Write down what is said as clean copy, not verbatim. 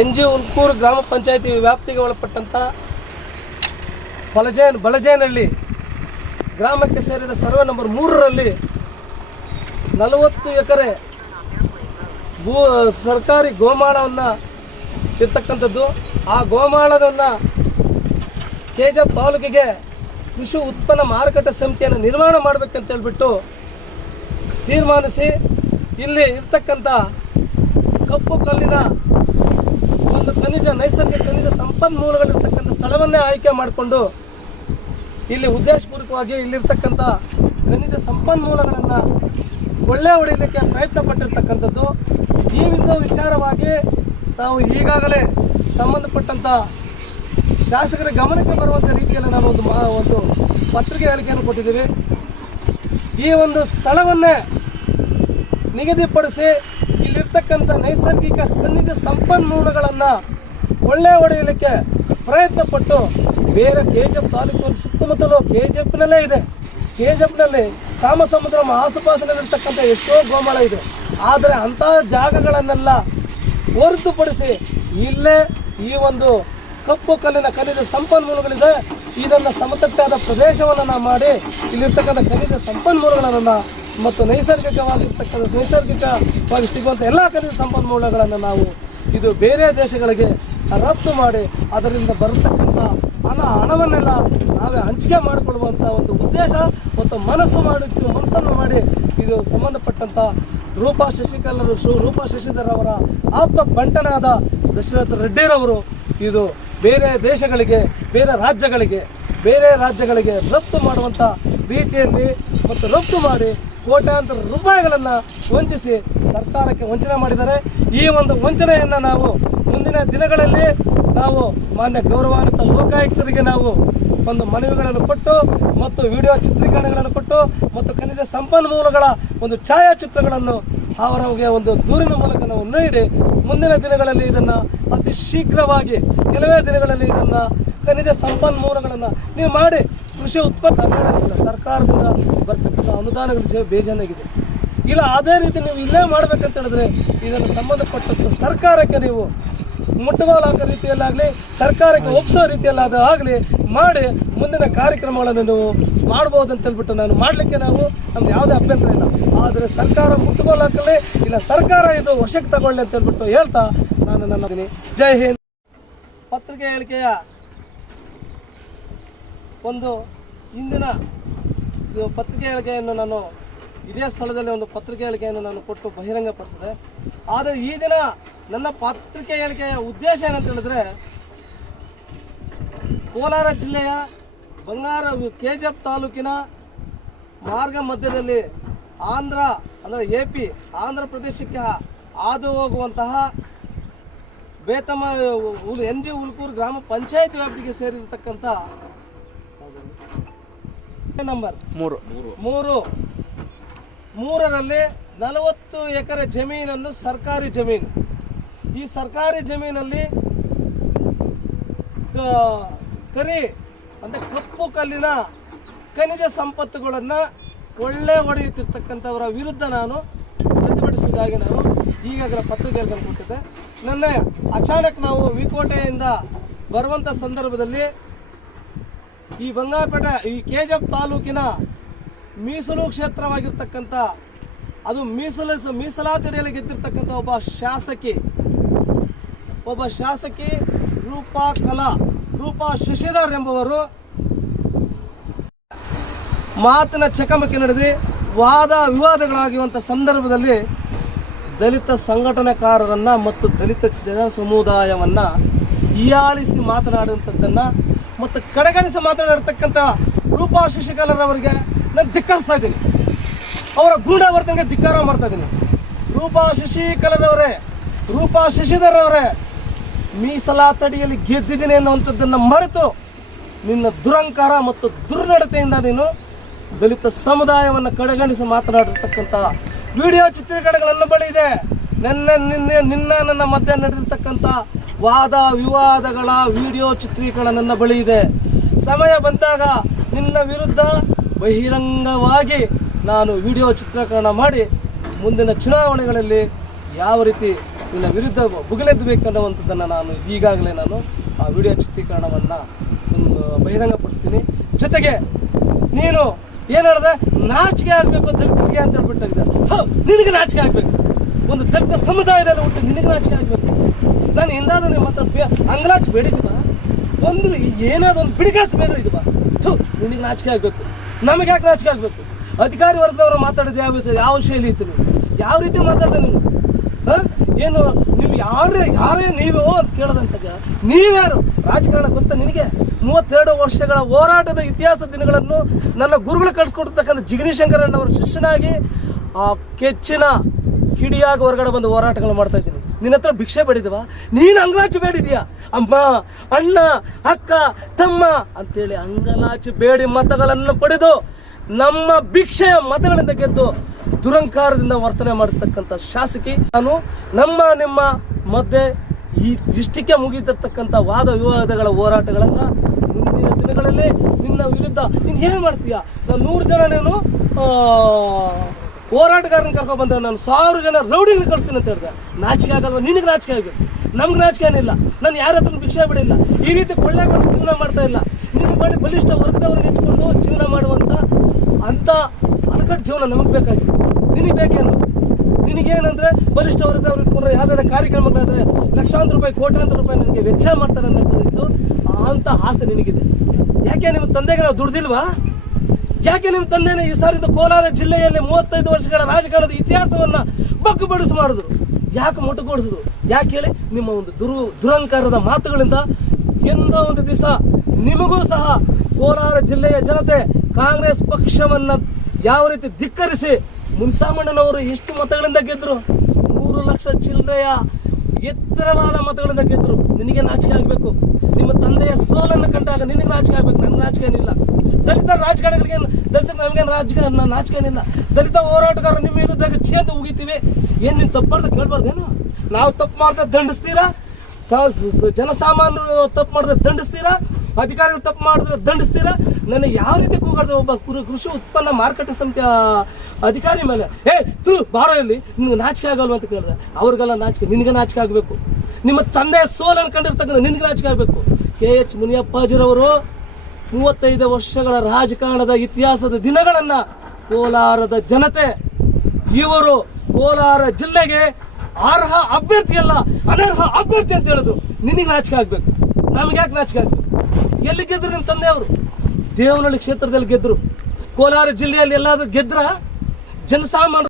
NG ಉಲ್ಕೂರು ಗ್ರಾಮ ಪಂಚಾಯಿತಿ ವ್ಯಾಪ್ತಿಗೆ ಒಳಪಟ್ಟಂಥ ಬಳಜೇನಹಳ್ಳಿ ಗ್ರಾಮಕ್ಕೆ ಸೇರಿದ ಸರ್ವೆ ನಂಬರ್ 3ರಲ್ಲಿ 40 ಎಕರೆ ಸರ್ಕಾರಿ ಗೋಮಾಳವನ್ನು ಇರ್ತಕ್ಕಂಥದ್ದು. ಆ ಗೋಮಾಳವನ್ನು ಕೆಜಪ್ ತಾಲೂಕಿಗೆ ಕೃಷಿ ಉತ್ಪನ್ನ ಮಾರುಕಟ್ಟೆ ಸಮಿತಿಯನ್ನು ನಿರ್ಮಾಣ ಮಾಡಬೇಕಂತ ಹೇಳ್ಬಿಟ್ಟು ತೀರ್ಮಾನಿಸಿ ಇಲ್ಲಿ ಇರ್ತಕ್ಕಂಥ ಕಪ್ಪು ಕಲ್ಲಿನ ಒಂದು ನೈಸರ್ಗಿಕ ಖನಿಜ ಸಂಪನ್ಮೂಲಗಳಿರ್ತಕ್ಕಂಥ ಸ್ಥಳವನ್ನೇ ಆಯ್ಕೆ ಮಾಡಿಕೊಂಡು ಇಲ್ಲಿ ಉದ್ದೇಶಪೂರ್ವಕವಾಗಿ ಇಲ್ಲಿರ್ತಕ್ಕಂಥ ಖನಿಜ ಸಂಪನ್ಮೂಲಗಳನ್ನು ಕೊಳ್ಳೆ ಹೊಡೆಯಲಿಕ್ಕೆ ಪ್ರಯತ್ನ ಪಟ್ಟಿರ್ತಕ್ಕಂಥದ್ದು. ಈ ಒಂದು ವಿಚಾರವಾಗಿ ನಾವು ಈಗಾಗಲೇ ಸಂಬಂಧಪಟ್ಟಂಥ ಶಾಸಕರ ಗಮನಕ್ಕೆ ಬರುವಂಥ ರೀತಿಯಲ್ಲಿ ನಾವು ಒಂದು ಪತ್ರಿಕೆ ಹೇಳಿಕೆಯನ್ನು ಕೊಟ್ಟಿದ್ದೀವಿ. ಈ ಒಂದು ಸ್ಥಳವನ್ನೇ ನಿಗದಿಪಡಿಸಿ ಇಲ್ಲಿರ್ತಕ್ಕಂಥ ನೈಸರ್ಗಿಕ ಖನಿಜ ಸಂಪನ್ಮೂಲಗಳನ್ನು ಕೊಳ್ಳೆ ಹೊಡೆಯಲಿಕ್ಕೆ ಪ್ರಯತ್ನ ಪಟ್ಟು ಬೇರೆ ಕೆಜಪ್ ತಾಲೂಕು ಸುತ್ತಮುತ್ತಲೂ ಕೆಜಪ್ನಲ್ಲೇ ಇದೆ. ಕೆಜಪ್ನಲ್ಲಿ ಕಾಮಸಮುದ್ರ ಆಸುಪಾಸಿನಲ್ಲಿರ್ತಕ್ಕಂಥ ಎಷ್ಟೋ ಗೋಮಾಳ ಇದೆ. ಆದರೆ ಅಂಥ ಜಾಗಗಳನ್ನೆಲ್ಲ ಹೊರತುಪಡಿಸಿ ಇಲ್ಲೇ ಈ ಒಂದು ಕಪ್ಪು ಕಲ್ಲಿನ ಖನಿಜ ಸಂಪನ್ಮೂಲಗಳಿದೆ. ಇದನ್ನು ಸಮತಟ್ಟಾದ ಪ್ರದೇಶವನ್ನು ನಾವು ಮಾಡಿ ಇಲ್ಲಿರ್ತಕ್ಕಂಥ ಖನಿಜ ಸಂಪನ್ಮೂಲಗಳನ್ನು ಮತ್ತು ನೈಸರ್ಗಿಕವಾಗಿ ಸಿಗುವಂಥ ಎಲ್ಲ ಖನಿಜ ಸಂಪನ್ಮೂಲಗಳನ್ನು ನಾವು ಇದು ಬೇರೆ ದೇಶಗಳಿಗೆ ರಫ್ತು ಮಾಡಿ ಅದರಿಂದ ಬರತಕ್ಕಂಥ ಹಣವನ್ನೆಲ್ಲ ನಾವೇ ಹಂಚಿಕೆ ಮಾಡಿಕೊಳ್ಳುವಂಥ ಒಂದು ಉದ್ದೇಶ ಮತ್ತು ಮನಸ್ಸನ್ನು ಮಾಡಿ ಇದು ಸಂಬಂಧಪಟ್ಟಂಥ ರೂಪಾ ಶಶಿಧರ್ ಅವರ ಆಪ್ತ ಬಂಟನಾದ ದಶರಥ ರೆಡ್ಡಿರವರು ಇದು ಬೇರೆ ದೇಶಗಳಿಗೆ ಬೇರೆ ರಾಜ್ಯಗಳಿಗೆ ರಫ್ತು ಮಾಡುವಂಥ ರೀತಿಯಲ್ಲಿ ಮತ್ತು ರಫ್ತು ಮಾಡಿ ಕೋಟ್ಯಾಂತರ ರೂಪಾಯಿಗಳನ್ನು ವಂಚಿಸಿ ಸರ್ಕಾರಕ್ಕೆ ವಂಚನೆ ಮಾಡಿದ್ದಾರೆ. ಈ ಒಂದು ವಂಚನೆಯನ್ನು ನಾವು ಮುಂದಿನ ದಿನಗಳಲ್ಲಿ ನಾವು ಮಾನ್ಯ ಗೌರವಾನ್ವಿತ ಲೋಕಾಯುಕ್ತರಿಗೆ ನಾವು ಒಂದು ಮನವಿಗಳನ್ನು ಕೊಟ್ಟು ಮತ್ತು ವಿಡಿಯೋ ಚಿತ್ರೀಕರಣಗಳನ್ನು ಕೊಟ್ಟು ಮತ್ತು ಖನಿಜ ಸಂಪನ್ಮೂಲಗಳ ಒಂದು ಛಾಯಾಚಿತ್ರಗಳನ್ನು ಅವರಿಗೆ ಒಂದು ದೂರಿನ ಮೂಲಕ ನಾವು ನೀಡಿ ಮುಂದಿನ ದಿನಗಳಲ್ಲಿ ಇದನ್ನು ಅತಿ ಶೀಘ್ರವಾಗಿ ಕೆಲವೇ ದಿನಗಳಲ್ಲಿ ಇದನ್ನು ಖನಿಜ ಸಂಪನ್ಮೂಲಗಳನ್ನು ನೀವು ಮಾಡಿ ಕೃಷಿ ಉತ್ಪನ್ನ ಮಾಡೋದಿಲ್ಲ. ಸರ್ಕಾರದಿಂದ ಬರ್ತಕ್ಕಂಥ ಅನುದಾನಗಳು ಬೇಜಾನಾಗಿದೆ. ಇಲ್ಲ ಅದೇ ರೀತಿ ನೀವು ಇಲ್ಲೇ ಮಾಡಬೇಕಂತ ಹೇಳಿದ್ರೆ ಇದನ್ನು ಸಂಬಂಧಪಟ್ಟಂಥ ಸರ್ಕಾರಕ್ಕೆ ನೀವು ಮುಟ್ಟುಗೋಲು ಹಾಕೋ ರೀತಿಯಲ್ಲಾಗಲಿ ಸರ್ಕಾರಕ್ಕೆ ಒಪ್ಪಿಸೋ ರೀತಿಯಲ್ಲಾಗಲಿ ಮಾಡಿ ಮುಂದಿನ ಕಾರ್ಯಕ್ರಮಗಳನ್ನು ನೀವು ಮಾಡ್ಬೋದು ಅಂತ ಹೇಳ್ಬಿಟ್ಟು ನಾನು ಮಾಡಲಿಕ್ಕೆ ನಮ್ದು ಯಾವುದೇ ಅಭ್ಯಂತರ ಇಲ್ಲ. ಆದರೆ ಸರ್ಕಾರ ಮುಟ್ಟುಗೋಲು ಹಾಕಲಿ ಇಲ್ಲ ಸರ್ಕಾರ ಇದು ವಶಕ್ಕೆ ತಗೊಳ್ಳಿ ಅಂತ ಹೇಳ್ಬಿಟ್ಟು ಹೇಳ್ತಾ ನಾನು ನನ್ನ ಜೈ ಹಿಂದ್. ಪತ್ರಿಕೆ ಹೇಳಿಕೆಯ ಒಂದು ಇಂದಿನ ಪತ್ರಿಕೆ ಹೇಳಿಕೆಯನ್ನು ನಾನು ಇದೇ ಸ್ಥಳದಲ್ಲಿ ಒಂದು ಪತ್ರಿಕೆ ಹೇಳಿಕೆಯನ್ನು ನಾನು ಕೊಟ್ಟು ಬಹಿರಂಗಪಡಿಸಿದೆ. ಆದರೆ ಈ ದಿನ ನನ್ನ ಪತ್ರಿಕೆ ಹೇಳಿಕೆಯ ಉದ್ದೇಶ ಏನಂತ ಹೇಳಿದ್ರೆ ಕೋಲಾರ ಜಿಲ್ಲೆಯ ಕೆಜಪ್ ತಾಲೂಕಿನ ಮಾರ್ಗ ಮಧ್ಯದಲ್ಲಿ ಆಂಧ್ರ ಪ್ರದೇಶಕ್ಕೆ ಹಾದು ಹೋಗುವಂತಹ NG ಉಲ್ಕೂರು ಗ್ರಾಮ ಪಂಚಾಯತ್ ವ್ಯಾಪ್ತಿಗೆ ಸೇರಿರತಕ್ಕಂಥ ನಂಬರ್ 3ರಲ್ಲಿ 40 ಎಕರೆ ಜಮೀನನ್ನು ಸರ್ಕಾರಿ ಜಮೀನು. ಈ ಸರ್ಕಾರಿ ಜಮೀನಲ್ಲಿ ಕಪ್ಪು ಕಲ್ಲಿನ ಖನಿಜ ಸಂಪತ್ತುಗಳನ್ನು ಕೊಳ್ಳೆ ಹೊಡೆಯುತ್ತಿರ್ತಕ್ಕಂಥವರ ವಿರುದ್ಧ ನಾನು ಪ್ರತಿಭಟಿಸುವುದಾಗಿ ನಾನು ಈಗಾಗಲೇ ಪತ್ರಿಕೆಗಳನ್ನು ಕೊಟ್ಟಿದ್ದೆ. ನನ್ನ ಅಚಾನಕ್ ನಾವು ವಿಕೋಟೆಯಿಂದ ಬರುವಂಥ ಸಂದರ್ಭದಲ್ಲಿ ಈ ಈ ಕೆಜಪ್ ತಾಲೂಕಿನ ಮೀಸಲು ಕ್ಷೇತ್ರವಾಗಿರ್ತಕ್ಕಂಥ ಅದು ಮೀಸಲಾತಿಯಲ್ಲಿ ಗೆದ್ದಿರ್ತಕ್ಕಂಥ ಒಬ್ಬ ಶಾಸಕಿ ರೂಪಾ ಶಶಿಧರ್ ಎಂಬುವರು ಮಾತಿನ ಚಕಮಕಿ ನಡೆದಿ ವಾದ ವಿವಾದಗಳಾಗಿರುವಂಥ ಸಂದರ್ಭದಲ್ಲಿ ದಲಿತ ಸಂಘಟನಾಕಾರರನ್ನು ಮತ್ತು ದಲಿತ ಜನ ಸಮುದಾಯವನ್ನು ಹೀಯಾಳಿಸಿ ಮಾತನಾಡುವಂಥದ್ದನ್ನು ಮತ್ತು ಕಡೆಗಣಿಸಿ ಮಾತನಾಡಿರ್ತಕ್ಕಂಥ ರೂಪಾ ಶಶಿಕಲರ್ ಅವರಿಗೆ ನಾನು ಧಿಕ್ಕರಿಸ್ತಾ ಇದ್ದೀನಿ. ಅವರ ಗೂಂಡಾವರ್ತನೆಗೆ ಧಿಕ್ಕಾರ ಮಾಡ್ತಾ ಇದ್ದೀನಿ. ರೂಪಾ ಶಶಿಧರ್ ಅವರೇ ಮೀಸಲಾತಡಿಯಲ್ಲಿ ಗೆದ್ದಿದ್ದೀನಿ ಅನ್ನುವಂಥದ್ದನ್ನು ಮರೆತು ನಿನ್ನ ದುರಂಕಾರ ಮತ್ತು ದುರ್ನಡತೆಯಿಂದ ನೀನು ದಲಿತ ಸಮುದಾಯವನ್ನು ಕಡೆಗಣಿಸಿ ಮಾತನಾಡಿರ್ತಕ್ಕಂಥ ವಿಡಿಯೋ ಚಿತ್ರೀಕರಣಗಳು ನನ್ನ ಬಳಿ ಇದೆ. ನನ್ನ ಮಧ್ಯೆ ನಡೆದಿರ್ತಕ್ಕಂಥ ವಾದ ವಿವಾದಗಳ ವಿಡಿಯೋ ಚಿತ್ರೀಕರಣ ನನ್ನ ಬಳಿ ಇದೆ. ಸಮಯ ಬಂದಾಗ ನಿನ್ನ ವಿರುದ್ಧ ಬಹಿರಂಗವಾಗಿ ನಾನು ವಿಡಿಯೋ ಚಿತ್ರೀಕರಣ ಮಾಡಿ ಮುಂದಿನ ಚುನಾವಣೆಗಳಲ್ಲಿ ಯಾವ ರೀತಿ ನಿನ್ನ ವಿರುದ್ಧ ಬುಗಲೆದ್ದಬೇಕನ್ನುವಂಥದ್ದನ್ನು ನಾನು ಈಗಾಗಲೇ ನಾನು ಆ ವಿಡಿಯೋ ಚಿತ್ರೀಕರಣವನ್ನು ಬಹಿರಂಗಪಡಿಸ್ತೀನಿ. ಜೊತೆಗೆ ನೀನು ಏನು ಹೇಳಿದೆ, ನಾಚಿಕೆ ಆಗಬೇಕು ದಲಿತರಿಗೆ ಅಂತ ಹೇಳ್ಬಿಟ್ಟಿದೆ. ನಿನಗೆ ನಾಚಿಕೆ ಆಗಬೇಕು, ಒಂದು ದಲಿತ ಸಮುದಾಯದಲ್ಲಿ ಹುಟ್ಟು ನಿನಗೆ ನಾಚಿಕೆ ಆಗಬೇಕು. ನಾನು ಎಂದಾದ್ರೂ ನಿಮ್ಮ ಹತ್ರ ಅಂಗಲಾಚಿ ಬೇಡಿದ್ದೀವ, ಒಂದು ಏನಾದ್ರು ಒಂದು ಬಿಡಿಗಾಸು ಬೇರೆ ಇದ್ವಾ, ನಿನಗೆ ನಾಚಿಕೆ ಆಗಬೇಕು. ನಮಗೆ ಯಾಕೆ ನಾಚಿಕೆ ಆಗಬೇಕು? ಅಧಿಕಾರಿ ವರ್ಗದವರು ಮಾತಾಡೋದು ಯಾವ ಶೈಲಿ ಇತ್ತು, ನೀವು ಯಾವ ರೀತಿ ಮಾತಾಡ್ದೆ ನೀವು? ಏನು ನೀವು ಯಾರೇ ನೀವು ಅಂತ ಕೇಳೋದಂತಾಗ ನೀವ್ಯಾರು? ರಾಜಕಾರಣ ಗೊತ್ತಾ ನಿನಗೆ? 32 ವರ್ಷಗಳ ಹೋರಾಟದ ಇತಿಹಾಸ ದಿನಗಳನ್ನು ನನ್ನ ಗುರುಗಳು ಕಳಿಸ್ಕೊಡ್ತಕ್ಕಂಥ ಜಿಗಣಿ ಶಂಕರಣ್ಣವರ ಶಿಷ್ಯನಾಗಿ ಆ ಕೆಚ್ಚಿನ ಕಿಡಿಯಾಗಿ ಹೊರಗಡೆ ಬಂದು ಹೋರಾಟಗಳು ಮಾಡ್ತಾ ಇದ್ದೀನಿ. ನಿನ್ನ ಹತ್ರ ಭಿಕ್ಷೆ ಬೇಡಿದವ, ನೀನು ಅಂಗಲಾಚಿ ಬೇಡಿದೀಯಾ? ಅಮ್ಮ, ಅಣ್ಣ, ಅಕ್ಕ, ತಮ್ಮ ಅಂತೇಳಿ ಅಂಗಲಾಚಿ ಬೇಡಿ ಮತಗಳನ್ನು ಪಡೆದು ನಮ್ಮ ಭಿಕ್ಷೆಯ ಮತಗಳಿಂದ ಗೆದ್ದು ದುರಂಕಾರದಿಂದ ವರ್ತನೆ ಮಾಡತಕ್ಕಂಥ ಶಾಸಕಿ ನಾನು. ನಿಮ್ಮ ಮಧ್ಯೆ ಈ ಇಷ್ಟಕ್ಕೆ ಮುಗಿದಿರ್ತಕ್ಕಂಥ ವಾದ ವಿವಾದಗಳ ಹೋರಾಟಗಳನ್ನು ಮುಂದಿನ ದಿನಗಳಲ್ಲಿ ನಿನ್ನ ವಿರುದ್ಧ ನೀನು ಏನು ಮಾಡ್ತೀಯ? ನಾನು 100 ಜನ ನೀನು ಹೋರಾಟಗಾರನ ಕರ್ಕೊಂಡು ಬಂದ್ರೆ ನಾನು 1000 ಜನ ರೌಡಿಗಳು ಕಳಿಸ್ತೀನಿ ಅಂತ ಹೇಳಿದೆ. ನಾಚಿಕೆ ಆಗಲ್ವ? ನಿನಗೆ ನಾಚಿಕೆ ಆಗಬೇಕು, ನಮ್ಗೆ ನಾಚಿಕೆ ಏನಿಲ್ಲ. ನಾನು ಯಾರ ಹತ್ರ ಭಿಕ್ಷೆ ಬಿಡಿಲ್ಲ, ಈ ರೀತಿ ಕೊಳ್ಳೆಗಳು ಜೀವನ ಮಾಡ್ತಾ ಇಲ್ಲ. ನಿಮ್ಮ ಬಳಿ ಬಲಿಷ್ಠ ವರ್ಗದವ್ರನ್ನ ಇಟ್ಕೊಂಡು ಜೀವನ ಮಾಡುವಂಥ ಅಂಥ ಅರ್ಗಟ್ ಜೀವನ ನಮಗೆ ಬೇಕಾಗಿದೆ. ನಿನಗೆ ಬೇಕೇನು? ನಿನಗೇನಂದ್ರೆ ಬಲಿಷ್ಠ ವರ್ಗದವ್ರು ಇಟ್ಕೊಂಡ್ರೆ ಯಾವುದಾದ್ರು ಕಾರ್ಯಕ್ರಮಗಳಾದರೆ ಲಕ್ಷಾಂತರ ರೂಪಾಯಿ, ಕೋಟ್ಯಾಂತರ ರೂಪಾಯಿ ನನಗೆ ವೆಚ್ಚ ಮಾಡ್ತಾರೆ ಅನ್ನೋದು ಇದು ಅಂಥ ಆಸೆ ನಿನಗಿದೆ. ಯಾಕೆ ನಿಮ್ಮ ತಂದೆಗೆ ನಾವು ದುಡ್ದಿಲ್ವಾ? ಯಾಕೆ ನಿಮ್ಮ ತಂದೆನೇ ಈ ಸಾರಿದ ಕೋಲಾರ ಜಿಲ್ಲೆಯಲ್ಲಿ 35 ವರ್ಷಗಳ ರಾಜಕಾರಣದ ಇತಿಹಾಸವನ್ನು ಬಗ್ಗುಬಡಿಸಿ ಮಾಡಿದ್ರು? ಯಾಕೆ ಮೊಟಕುಗೊಳಿಸಿದ್ರು? ಯಾಕೆ ಹೇಳಿ? ನಿಮ್ಮ ಒಂದು ದುರಂಕಾರದ ಮಾತುಗಳಿಂದ ಎಂದೋ ಒಂದು ದಿವಸ ನಿಮಗೂ ಸಹ ಕೋಲಾರ ಜಿಲ್ಲೆಯ ಜನತೆ ಕಾಂಗ್ರೆಸ್ ಪಕ್ಷವನ್ನು ಯಾವ ರೀತಿ ಧಿಕ್ಕರಿಸಿ ಮುನ್ಸಾಮಣ್ಣನವರು ಎಷ್ಟು ಮತಗಳಿಂದ ಗೆದ್ರು? 3 ಲಕ್ಷ ಚಿಲ್ಲರೆಯ ಎತ್ತರವಾದ ಮತಗಳಿಂದ ಗೆದ್ರು. ನಿನಗೆ ನಾಚಿಕೆ ಆಗಬೇಕು. ನಿಮ್ಮ ತಂದೆಯ ಸೋಲನ್ನು ಕಂಡಾಗ ನಿನಗೆ ನಾಚಿಕೆ ಆಗಬೇಕು, ನನಗೆ ನಾಚಿಕೆ ಏನಿಲ್ಲ. ದಲಿತ ರಾಜಕಾರಣಿಗಳಿಗೆ ನಮಗೇನು ನಾಚಿಕೆ ಏನಿಲ್ಲ. ದಲಿತ ಹೋರಾಟಗಾರರು ನಿಮ್ಮ ವಿರುದ್ಧ ಅಂತ ಉಗಿತೀವಿ. ಏನು ನೀನು ತಪ್ಪು ಮಾಡ್ದೆ ಕೇಳ್ಬಾರ್ದೇನು? ನಾವು ತಪ್ಪು ಮಾಡಿದ್ರೆ ದಂಡಿಸ್ತೀರಾ? ಜನಸಾಮಾನ್ಯರು ತಪ್ಪು ಮಾಡಿದ್ರೆ ದಂಡಿಸ್ತೀರಾ? ಅಧಿಕಾರಿಗಳು ತಪ್ಪು ಮಾಡಿದ್ರೆ ದಂಡಿಸ್ತೀರಾ? ನನಗೆ ಯಾವ ರೀತಿ ಕೂಗಾಡ್ದೆ ಒಬ್ಬ ಕೃಷಿ ಉತ್ಪನ್ನ ಮಾರುಕಟ್ಟೆ ಸಮಿತಿಯ ಅಧಿಕಾರಿ ಮೇಲೆ ಬಾರೋ ಇಲ್ಲಿ, ನಿನಗೆ ನಾಚಿಕೆ ಆಗಲ್ವ ಅಂತ ಕೇಳಿದೆ. ಅವ್ರಿಗೆಲ್ಲ ನಾಚಿಕೆ, ನಿನಗೆ ನಾಚಿಕೆ ಆಗಬೇಕು. ನಿಮ್ಮ ತಂದೆಯ ಸೋಲನ್ನು ಕಂಡಿರ್ತಕ್ಕಂಥ ನಿನಗೆ ನಾಚಿಕೆ ಆಗಬೇಕು. KH ಮುನಿಯಪ್ಪಾಜಿರವರು 35 ವರ್ಷಗಳ ರಾಜಕಾರಣದ ಇತಿಹಾಸದ ದಿನಗಳನ್ನು ಕೋಲಾರದ ಜನತೆ, ಇವರು ಕೋಲಾರ ಜಿಲ್ಲೆಗೆ ಅರ್ಹ ಅಭ್ಯರ್ಥಿಯಲ್ಲ ಅನರ್ಹ ಅಭ್ಯರ್ಥಿ ಅಂತ ಹೇಳಿದ್ರು. ನಿನಗೆ ನಾಚಿಕೆ ಆಗಬೇಕು, ನಮ್ಗೆ ಯಾಕೆ ನಾಚಿಕೆ ಆಗಬೇಕು? ಎಲ್ಲಿ ಗೆದ್ರು ನಿಮ್ಮ ತಂದೆಯವರು? ದೇವನಹಳ್ಳಿ ಕ್ಷೇತ್ರದಲ್ಲಿ ಗೆದ್ರು. ಕೋಲಾರ ಜಿಲ್ಲೆಯಲ್ಲಿ ಎಲ್ಲಾದ್ರೂ ಗೆದ್ರ? ಜನಸಾಮಾನ್ಯ